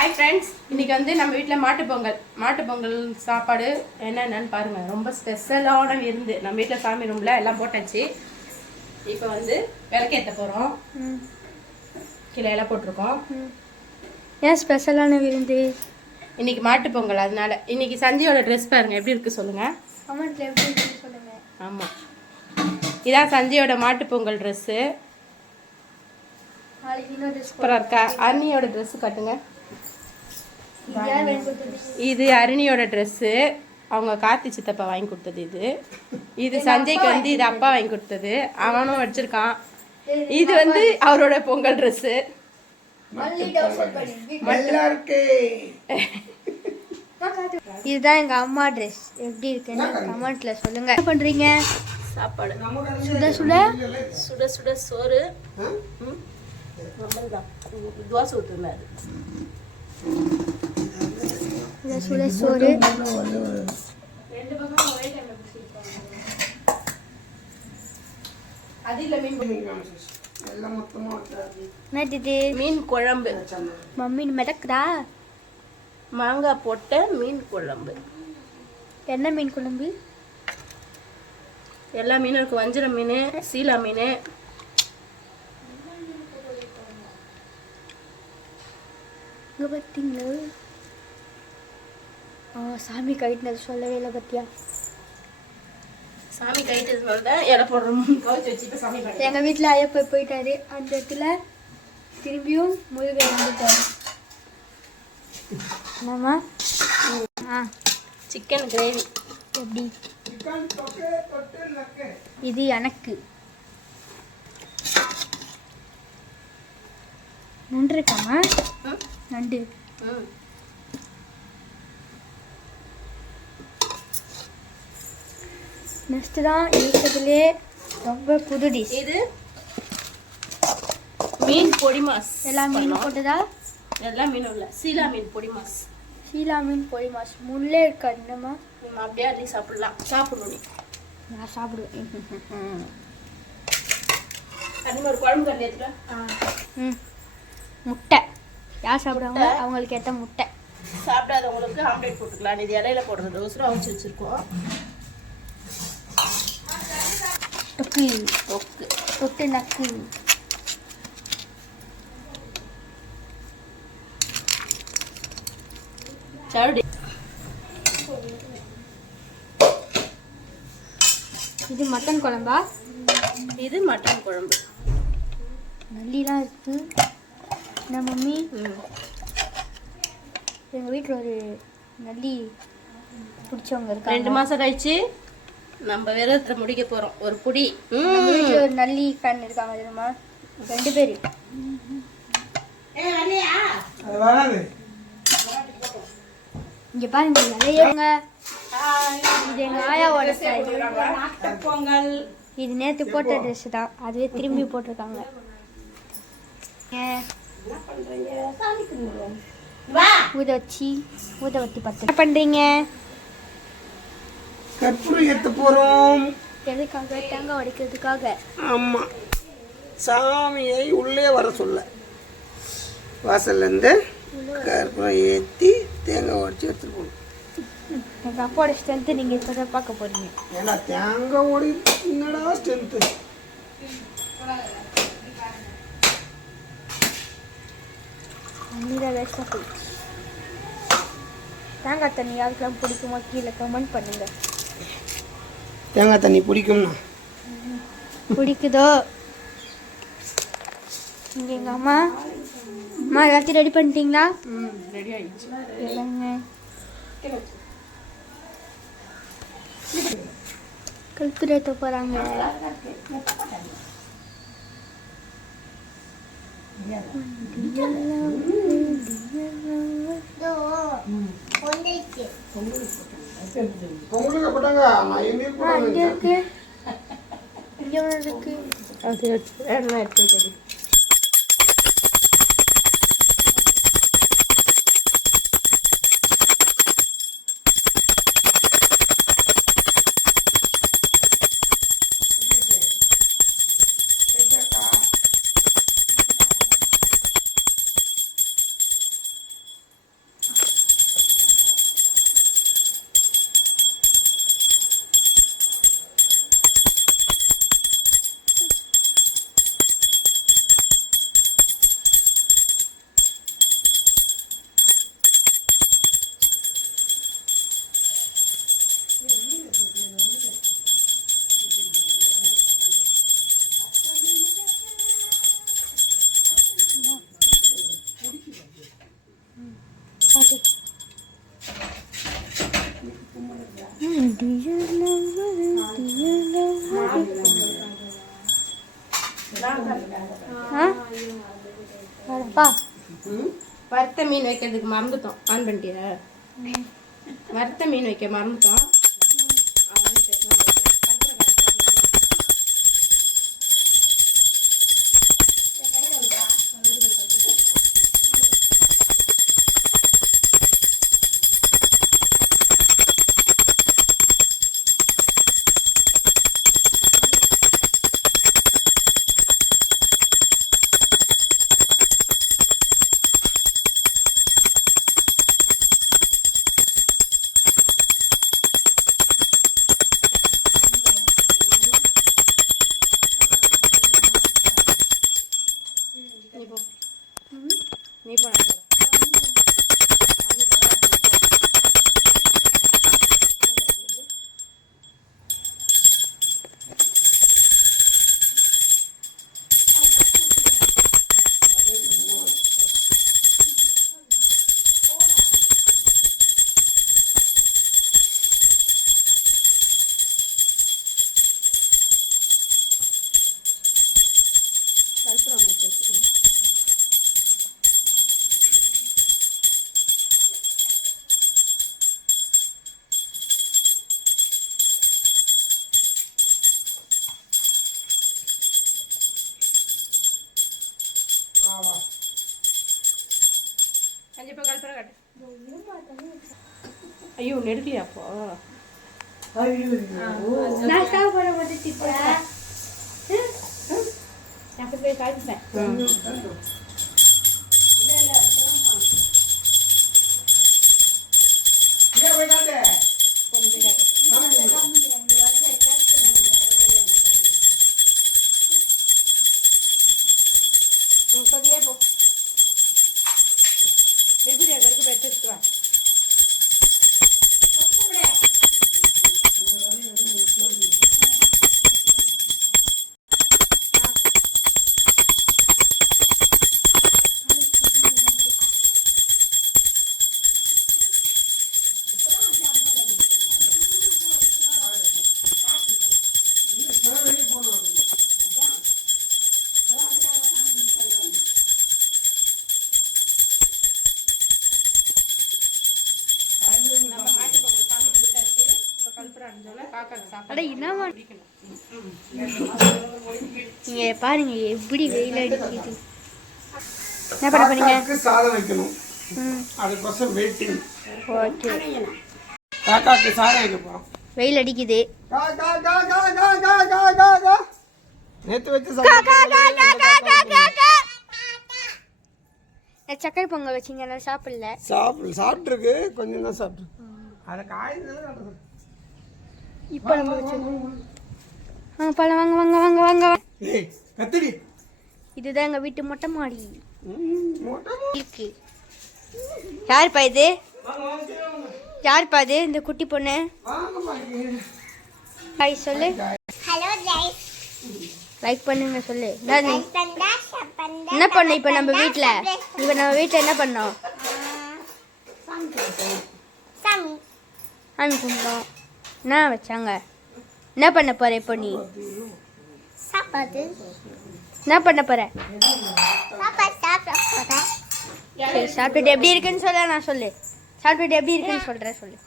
Hi friends, இன்னைக்கு வந்து நம்ம வீட்டில் மாட்டுப்பொங்கல் சாப்பாடு என்னென்னு பாருங்கள். ரொம்ப ஸ்பெஷலான விருந்து. நம்ம வீட்டில் சாமி ரூமில் எல்லாம் போட்டாச்சு. இப்போ வந்து விளக்கேற்ற போகிறோம். கீழே எல்லாம் போட்டிருக்கோம். ஏன் ஸ்பெஷலான விருந்து? இன்னைக்கு மாட்டுப்பொங்கல், அதனால. இன்னைக்கு சஞ்சயோட ட்ரெஸ் பாருங்கள் எப்படி இருக்குது சொல்லுங்கள். கமெண்ட்ல எப்படி இருக்குன்னு சொல்லுங்கள். ஆமாம், இதான் சஞ்சயோட மாட்டுப்பொங்கல் ட்ரெஸ்ஸு. சூப்பராக இருக்கா? அருணியோட ட்ரெஸ்ஸு காட்டுங்க. இது அருணியோட ட்ரெஸ்ஸு, அவங்க கார்த்தி சித்தப்பா வாங்கி கொடுத்தது. இது சஞ்சய்க்கு வந்து இது அப்பா வாங்கி கொடுத்தது, அவனும் வச்சிருக்கான். இது வந்து அவரோட பொங்கல் ட்ரெஸ்ஸு. இதுதான் எங்க அம்மா ட்ரெஸ். எப்படி இருக்குன்னு கமெண்ட்ல சொல்லுங்க. என்ன பண்றீங்க? சாப்பாடு சுட சுட சுட சுட சோறு. தோசை விட்டுருந்தாரு. சுட சோறு. மீன் குழம்பு. மம்மி மிதக்குதா? மாங்காய் போட்ட மீன் குழம்பு. என்ன மீன் குழம்பு? எல்லா மீனும் இருக்கு. வஞ்சிர மீன், சீலா மீன். பார்த்தீங்களா? சாமி கைட்டினது சொல்லவே இல்லை. பத்தியா சாமி கைட்டு தான் இலை போடுறோம். எங்கள் வீட்டில் ஐயப்ப போயிட்டாரு. அந்த இடத்துல திரும்பியும் முருகன் வந்துட்டாரு. என்னம்மா? Chicken gravy. எப்படி? இது எனக்கு நண்டு இருக்காமா? நண்டு. நெக்ஸ்ட் தான் இருக்கிறதுலே ரொம்ப புது டிஷ். இது மீன் பொடி மாஸ். எல்லா மீனும் போட்டதா? எல்லா மீனும் இல்லை, சீலா மீன் பொடி மாஸ். சீலா மீன் பொடி மாஸ் முள்ளே இருக்காது. என்னம்மா? நம்ம அப்படியே அள்ளி சாப்பிடலாம். சாப்பிடணும் நீ. நான் சாப்பிடுவேன். அது ஒரு குழம்பு கண்ணி எடுத்துட்டு. முட்டை யார் சாப்பிடுவாங்க? அவங்களுக்கு ஏற்ற முட்டை. சாப்பிடாதவங்களுக்கு ஆம்லேட் போட்டுக்கலாம். இது இலையில போடுறது அவசரம் அவிச்சு வச்சிருக்கோம். தொக்கு தொக்கு தொட்டு நக்கு. சரி, இது மட்டன் குழம்பா? இது மட்டன் குழம்பு. நல்லிலாம் இருக்கு. என்ன மம்மி? எங்கள் வீட்டில் ஒரு நல்லி பிடிச்சவங்க இருக்காங்க. 2 மாதம் கழிச்சு நம்ம விரதத்தை முடிக்க போகிறோம். ஒரு புடி. வீட்டில் ஒரு நல்லி ஃபேன் இருக்காங்க தெரியுமா? 2 பேர். இங்கே பாருங்க, நிறையவங்க. இது எங்கள் ஆயாவோட பொங்கல். இது நேற்று போட்ட ட்ரெஸ் தான், அதுவே திரும்பி போட்டிருக்காங்க. ஊதவத்தி பத்து. என்ன பண்றீங்க? கற்பூரம் ஏற்ற போறோம். எதுக்காக? தேங்காய் உடைக்கிறதுக்காக. ஆமா, சாமியை உள்ளே வர சொல்ல வாசல்ல இருந்து கற்பூரம் ஏற்றி தேங்காய் உடைச்சி எடுத்துட்டு போகணும். எங்கள் அப்பாவோட ஸ்ட்ரென்த்து நீங்கள் இப்போ தான் பார்க்க போறீங்க. ஏன்னா தேங்காய் உடை என்னடா ஸ்ட்ரென்த்து. நீதான் வேஸ்ட்டாக போயிடுச்சு. தேங்காய் தண்ணி யாருக்கெல்லாம் பிடிக்குமா கீழே கமெண்ட் பண்ணுங்க. தேங்காய் தண்ணி பிடிக்கும்னா பிடிக்குதோ? இங்கே எங்கள் அம்மா எல்லாத்தையும் ரெடி பண்ணிட்டீங்களா? ரெடி ஆயிடுச்சு. இல்லைங்க, கல்பூரம் ஏற்ற போகிறாங்க. பொங்கலுக்கு போட்டாங்க. இங்கே இருக்கு, இங்கே ஒன்று இருக்கு. அது எடுத்து பாட்டு. Dear lover. வரப்பா. வறுத்த மீன் வைக்கிறதுக்கு மறந்துட்டோம். ஆன் பண்ணிட்டீரா? வறுத்த மீன் வைக்க மறந்துட்டோம். நீ போ. இப்போ கல்பனை காட்டு. ஐயோ நெடுக்கலையா அப்போ? நான் ஸ்டவ் போட மாட்டேன். நான் போய் காட்டுப்பேன். சொல்லியே போ. வெகுரி அதற்கு பெற்று வா. அட என்னமா நீங்க பாருங்க எப்படி வெயில் அடிக்குது. என்ன பண்ண போறீங்க? சாதம் வைக்கணும். அதுக்கோசம் வெயிட்டிங். ஓகே. காக்காக்கு சாதம் வைக்க போறோம். வெயில் அடிக்குது. நேத்து வச்சு சக்கரை பொங்கல் வச்சிங்க நான் சாப்பிடல. சாப்பிட்டுருக்கு கொஞ்சம் தான் சாப்பிட்டு. அதை காய்ச்சல் இப்போ நம்ம வச்சிருக்கோம். பழம் வாங்க வாங்க வாங்க வாங்க. கத்திரி. இதுதான் எங்க வீட்டு மொட்டை மாடி. மொட்டை யாருப்பா இது? யாருப்பா இது? இந்த குட்டி பொண்ணு. ஹாய் சொல்லு. Hello guys. லைக் பண்ணுங்க சொல்லு. என்ன பண்ண இப்போ நம்ம வீட்ல? இப்போ நம்ம வீட்ல என்ன பண்ணோம்? சாமி கும்பிட்டோம். என்ன வச்சாங்க? என்ன பண்ண போற இப்போ நீ? சாப்பாடு. என்ன பண்ண போற? சாப்பாடு. சரி சாப்பிட்டுட்டு எப்படி இருக்குன்னு சொல்ல. நான் சொல்லு. சாப்பிட்டுட்டு எப்படி இருக்குன்னு சொல்றேன் சொல்லு.